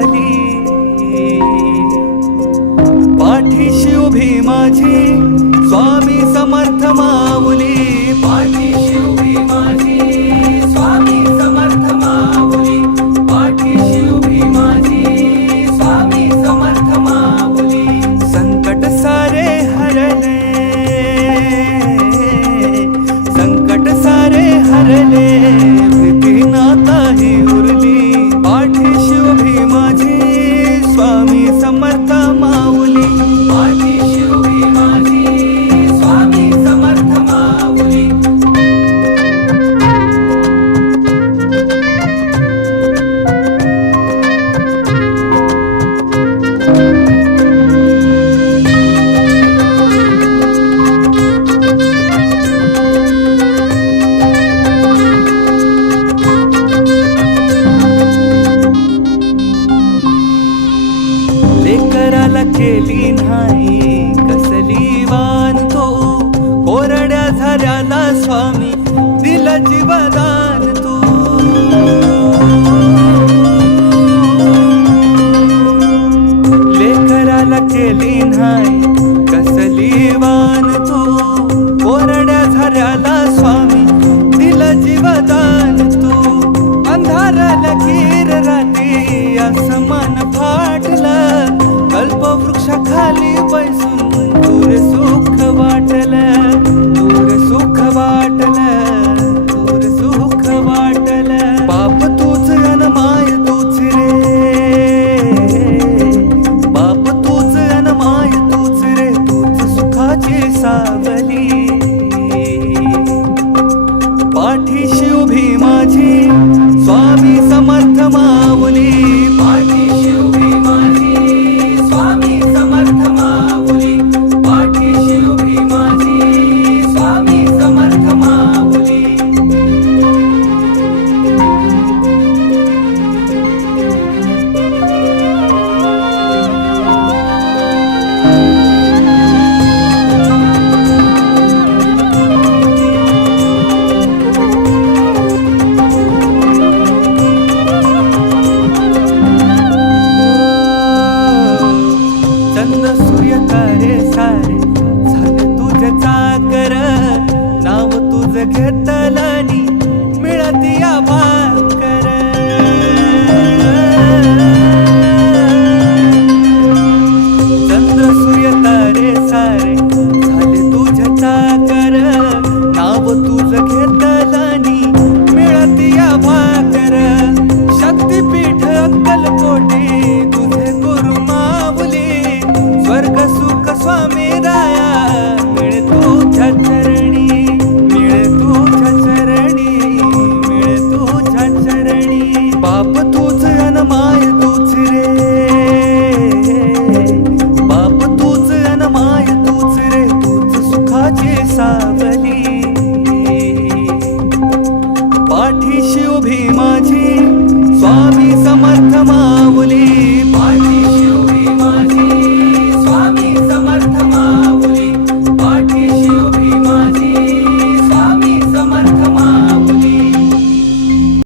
सावली, पाठीशी उभी माझी स्वामी समर्थ माऊली, पाठीशी उभी माझी स्वामी समर्थ माऊली, पाठीशी उभी माझी स्वामी समर्थ माऊली. संकट सारे हरले, संकट सारे हरले, भीती नाताही उरली, पाठीशी उभी माझी स्वामी समर्थ माऊली, पाठीशी उभी माझी स्वामी समर्थ माऊली. लेकराला केली नाही कसली वान तो, कोरड्या झऱ्याला स्वामी दिला जीवदान तू. लेकराला केली नाही कसली वान तू, कोरड्या झऱ्याला स्वामी दिला जीवदान तू. अंधार लकीर राती आसमान फाटलं, कल्पवृक्षाखाली बैसून दूर सुख वाटलं, दूर सुख वाटलं, दूर सुख वाटलं. बाप तूच अन माय तूच रे, बाप तूच अन माय तूच रे, तूच सुखाची सावली, पाठीशी उभी माझी स्वामी समर्थ माऊली, पाठीशी उभी माझी स्वामी समर्थ माऊली, पाठीशी उभी माझी स्वामी समर्थ माऊली. चंद्र सूर्य तारे सारे झाले तुझे चाकर, नाव तुझं घेतलं नी मिळती